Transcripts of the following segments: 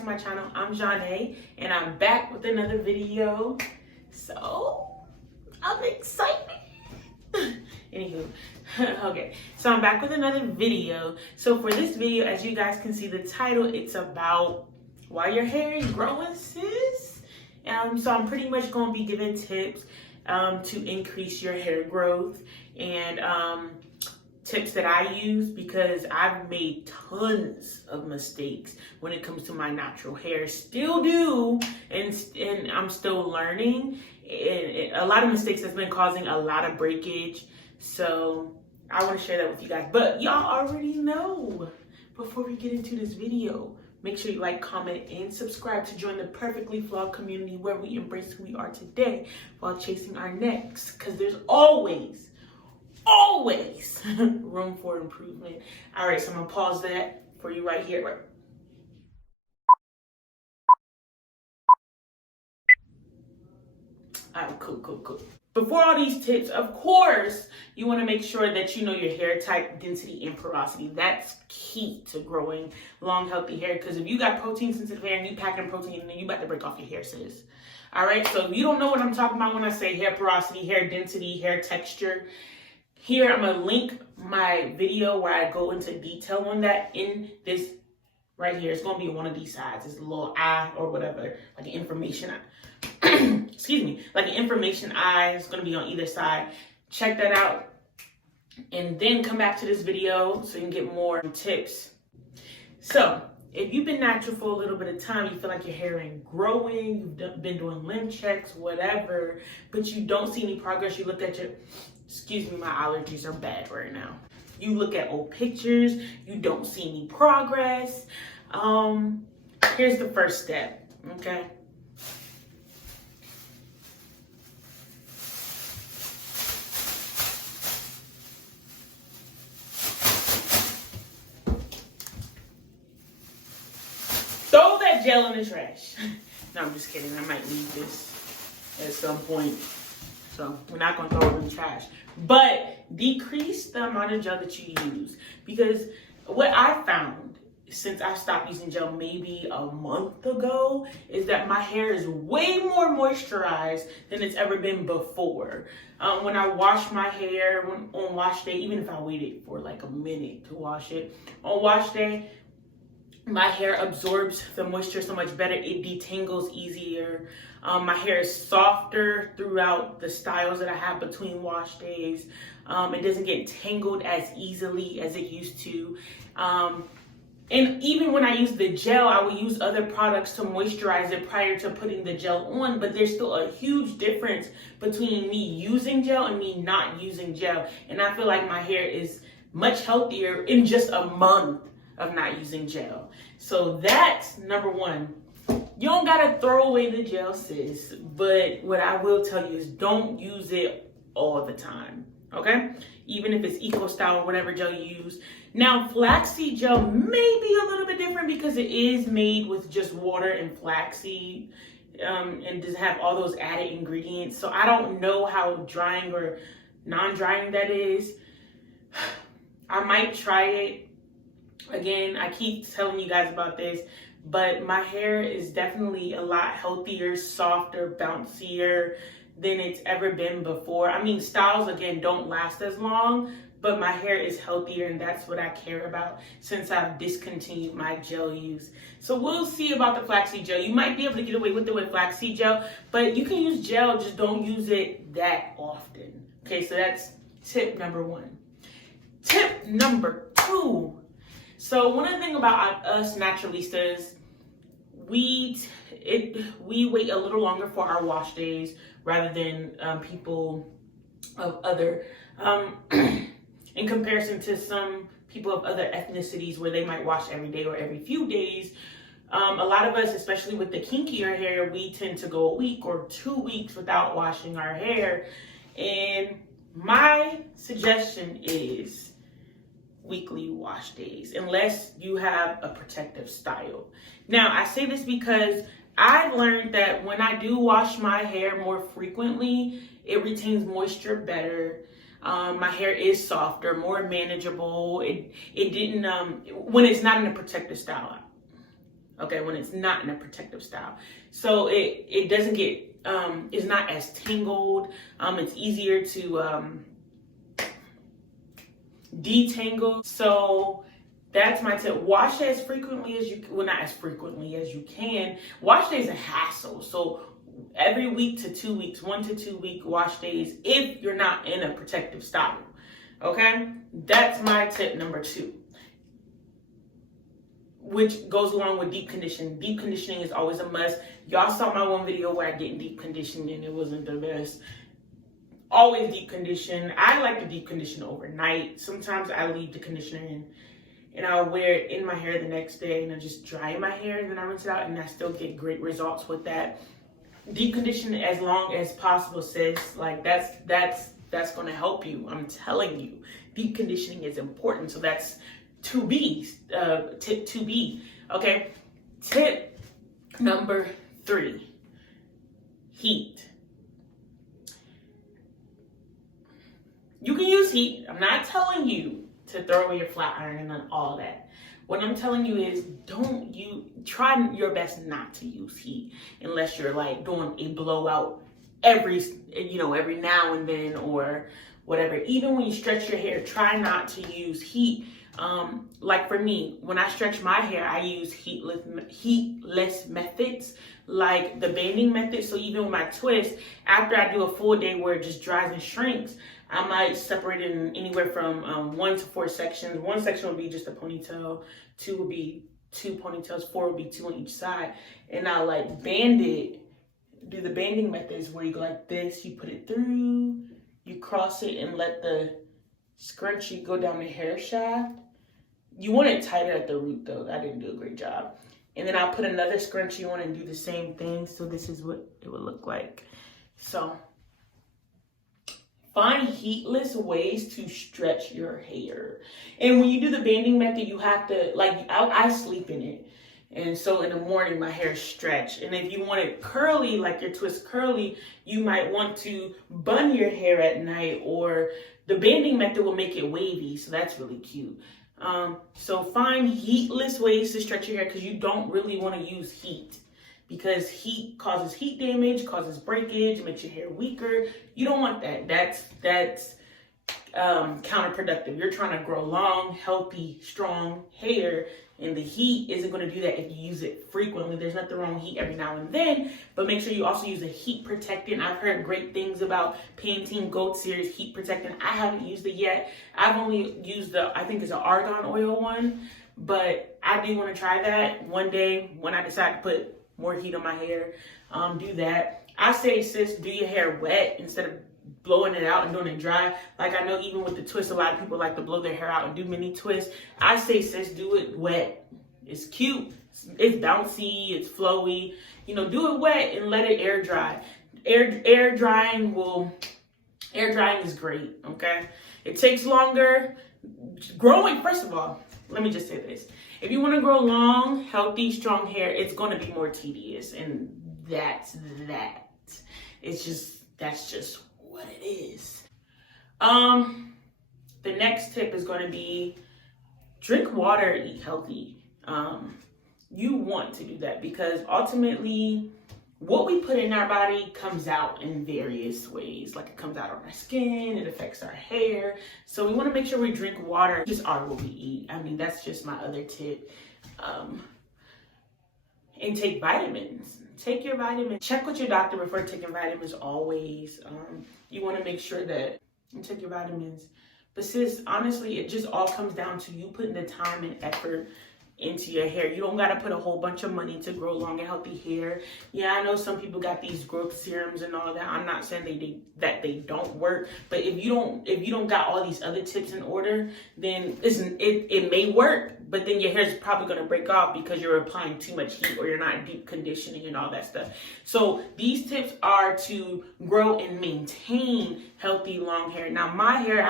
to my channel. I'm Janae, and I'm back with another video. So, I'm excited. Anywho, okay, so I'm back with another video. So for this video, as you guys can see the title, it's about why your hair is growing, sis. So I'm pretty much going to be giving tips to increase your hair growth and tips that I use, because I've made tons of mistakes when it comes to my natural hair. Still do, and I'm still learning. And a lot of mistakes has been causing a lot of breakage. So I want to share that with you guys. But y'all already know. Before we get into this video, make sure you like, comment, and subscribe to join the Perfectly Flawed community, where we embrace who we are today while chasing our next. Because there's always room for improvement. All right, so I'm gonna pause that for you right here. All right, cool. Before all these tips, of course, you want to make sure that you know your hair type, density, and porosity. That's key to growing long, healthy hair. Because if you got protein sensitive hair and you packing protein, then you about to break off your hair, sis. All right, so if you don't know what I'm talking about when I say hair porosity, hair density, hair texture, here I'm gonna link my video where I go into detail on that in this right here. It's gonna be one of these sides. It's a little eye or whatever, like an information eye. Excuse me, like an information eye. It's gonna be on either side. Check that out, and then come back to this video so you can get more tips. So if you've been natural for a little bit of time, you feel like your hair ain't growing, you've been doing limb checks, whatever, but you don't see any progress. You look at your, excuse me, my allergies are bad right now. You look at old pictures, you don't see any progress. Here's the first step, okay? Throw that gel in the trash. No, I'm just kidding. I might leave this at some point. So we're not going to throw it in the trash. But decrease the amount of gel that you use. Because what I found since I stopped using gel maybe a month ago is that my hair is way more moisturized than it's ever been before. When I wash my hair on wash day, even if I waited for like a minute to wash it, on wash day, my hair absorbs the moisture so much better. It detangles easier. My hair is softer throughout the styles that I have between wash days. It doesn't get tangled as easily as it used to. And even when I use the gel, I will use other products to moisturize it prior to putting the gel on, but there's still a huge difference between me using gel and me not using gel. And I feel like my hair is much healthier in just a month of not using gel. So that's number one. You don't gotta throw away the gel, sis, but what I will tell you is don't use it all the time, okay? Even if it's eco style or whatever gel you use. Now, flaxseed gel may be a little bit different because it is made with just water and flaxseed, and does have all those added ingredients. So I don't know how drying or non-drying that is. I might try it. Again, I keep telling you guys about this, but my hair is definitely a lot healthier, softer, bouncier than it's ever been before. I mean, styles, again, don't last as long, but my hair is healthier, and that's what I care about since I've discontinued my gel use. So we'll see about the flaxseed gel. You might be able to get away with it with flaxseed gel, but you can use gel, just don't use it that often. Okay, so that's tip number one. Tip number two. So one of the things about us naturalistas, we wait a little longer for our wash days rather than people of other, in comparison to some people of other ethnicities where they might wash every day or every few days. A lot of us, especially with the kinkier hair, we tend to go a week or 2 weeks without washing our hair. And my suggestion is weekly wash days, unless you have a protective style. Now, I say this because I've learned that when I do wash my hair more frequently, it retains moisture better. My hair is softer, more manageable. It didn't, when it's not in a protective style. okay, when it's not in a protective style. So it doesn't get, it's not as tangled. It's easier to detangle. So that's my tip. Wash as frequently as you, well, not as frequently as you can. Wash day is a hassle. So every week to 2 weeks, 1 to 2 week wash days if you're not in a protective style. Okay, that's my tip number 2, which goes along with deep conditioning. Deep conditioning is always a must. Y'all saw my one video where I get deep conditioned and it wasn't the best. Always deep condition. I like to deep condition overnight. Sometimes I leave the conditioner in and I'll wear it in my hair the next day and I just dry my hair and then I rinse it out, and I still get great results with that. Deep condition as long as possible, sis. Like that's going to help you. I'm telling you, deep conditioning is important. So that's 2B, tip 2B. Okay, tip number 3, heat. You can use heat. I'm not telling you to throw away your flat iron and all that. What I'm telling you is try your best not to use heat unless you're like doing a blowout every now and then or whatever. Even when you stretch your hair, try not to use heat. Like for me, when I stretch my hair, I use heatless methods, like the banding method. So even with my twist, after I do a full day where it just dries and shrinks, I might separate it in anywhere from 1 to 4 sections. 1 section would be just a ponytail, 2 would be 2 ponytails, 4 would be 2 on each side. And I like band it, do the banding methods where you go like this, you put it through, you cross it and let the scrunchie go down the hair shaft. You want it tighter at the root though. I didn't do a great job. And then I'll put another scrunchie on and do the same thing. So this is what it would look like. So find heatless ways to stretch your hair. And when you do the banding method, you have to, like, I sleep in it. And so in the morning, my hair is stretched. And if you want it curly, like your twist curly, you might want to bun your hair at night, or the banding method will make it wavy. So that's really cute. So find heatless ways to stretch your hair, because you don't really want to use heat. Because heat causes heat damage, causes breakage, makes your hair weaker. You don't want that. That's counterproductive. You're trying to grow long, healthy, strong hair, and the heat isn't going to do that if you use it frequently. There's nothing wrong with heat every now and then, but make sure you also use a heat protectant. I've heard great things about Pantene Goat Series heat protectant. I haven't used it yet. I've only used I think it's an argan oil one, but I do want to try that one day when I decide to put more heat on my hair. Do that. I say, sis, do your hair wet instead of blowing it out and doing it dry. Like, I know even with the twist, a lot of people like to blow their hair out and do mini twists. I say, sis, do it wet. It's cute, it's bouncy, it's flowy. You know, do it wet and let it air dry. Air drying is great, okay? It takes longer. Growing, first of all, let me just say this. If you want to grow long, healthy, strong hair, it's going to be more tedious. And that's that. That's just what it is. The next tip is going to be drink water, eat healthy. You want to do that because ultimately what we put in our body comes out in various ways. Like, it comes out on our skin, it affects our hair. So we want to make sure we drink water, just are what we eat. I mean, that's just my other tip. And take vitamins. Take your vitamins. Check with your doctor before taking vitamins always. You want to make sure that you take your vitamins. But sis, honestly, it just all comes down to you putting the time and effort into your hair. You don't got to put a whole bunch of money to grow long and healthy hair. Yeah, I know some people got these growth serums and all that. I'm not saying that they don't work, but if you don't got all these other tips in order, then it may work, but then your hair is probably going to break off because you're applying too much heat or you're not deep conditioning and all that stuff. So these tips are to grow and maintain healthy long hair. Now my hair,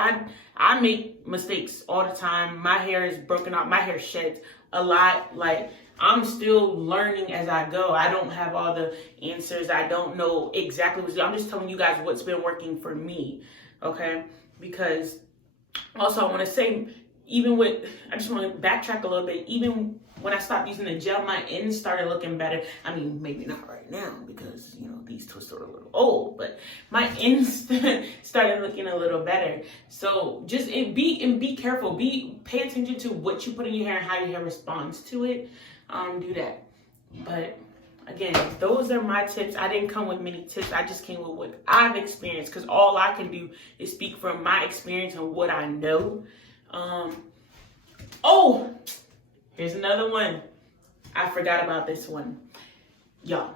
I make mistakes all the time. My hair is broken out. My hair sheds a lot. Like, I'm still learning as I go. I don't have all the answers. I don't know exactly I'm just telling you guys what's been working for me, okay? Because also I want to say, I just want to backtrack a little bit. Even when I stopped using the gel, my ends started looking better. I mean, maybe not right now because, you know, these twists are a little old, but my ends started looking a little better. So just be careful. Pay attention to what you put in your hair and how your hair responds to it. Do that. But again, those are my tips. I didn't come with many tips. I just came with what I've experienced, because all I can do is speak from my experience and what I know. Oh, here's another one. I forgot about this one. Y'all.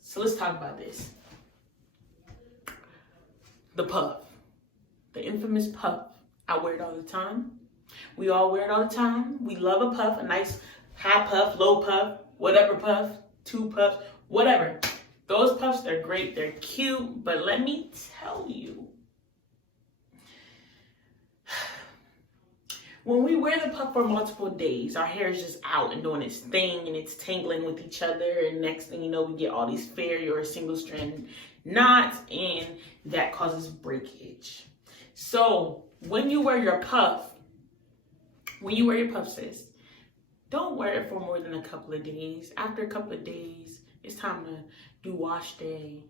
So let's talk about this. The puff. The infamous puff. I wear it all the time. We all wear it all the time. We love a puff, a nice high puff, low puff, whatever puff, 2 puffs, whatever. Those puffs, they're great, they're cute, but let me tell you, when we wear the puff for multiple days, our hair is just out and doing its thing and it's tangling with each other, and next thing you know, we get all these fairy or single strand knots, and that causes breakage. So when you wear your puff, sis, don't wear it for more than a couple of days. After a couple of days, it's time to do wash day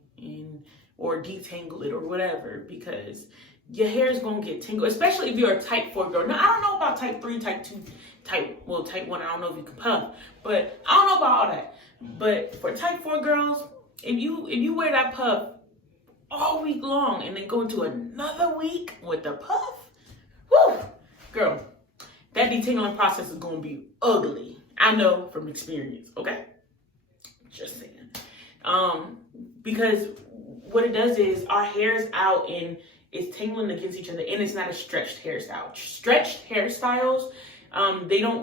or detangle it or whatever, because your hair is going to get tangled, especially if you're a type 4 girl. Now, I don't know about type 3, type 2, type 1, I don't know if you can puff, but I don't know about all that. But for type 4 girls, if you wear that puff all week long and then go into another week with the puff, whoo, girl, that detangling process is going to be ugly. I know from experience, okay? Just saying. Because what it does is our hair is out and it's tangling against each other, and it's not a stretched hairstyle. Stretched hairstyles,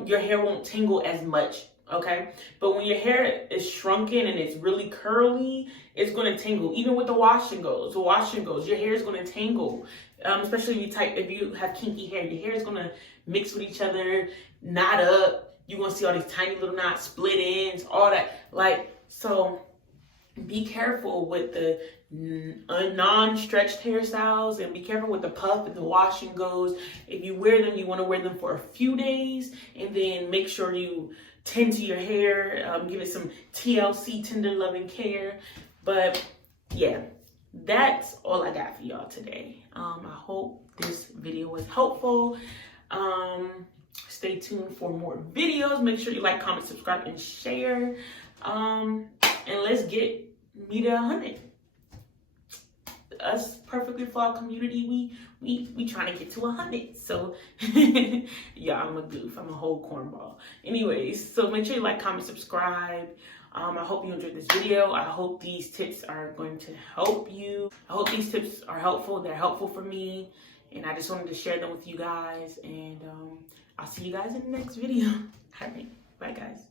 your hair won't tangle as much, okay? But when your hair is shrunken and it's really curly, it's going to tangle. Even with the wash and goes, your hair is going to tangle. Especially if you have kinky hair, your hair is going to mix with each other, knot up. You're going to see all these tiny little knots, split ends, all that. So be careful with the non-stretched hairstyles, and be careful with the puff and the wash and goes. If you wear them, you want to wear them for a few days, and then make sure you tend to your hair, give it some TLC, tender loving care. But yeah, that's all I got for y'all today. I hope this video was helpful. Stay tuned for more videos. Make sure you like, comment, subscribe, and share. And let's get me to 100. Us perfectly flawed community, we trying to get to 100. So yeah, I'm a goof. I'm a whole cornball. Anyways, so make sure you like, comment, subscribe. I hope you enjoyed this video. I hope these tips are going to help you. I hope these tips are helpful. They're helpful for me, and I just wanted to share them with you guys. And I'll see you guys in the next video. All right, bye guys.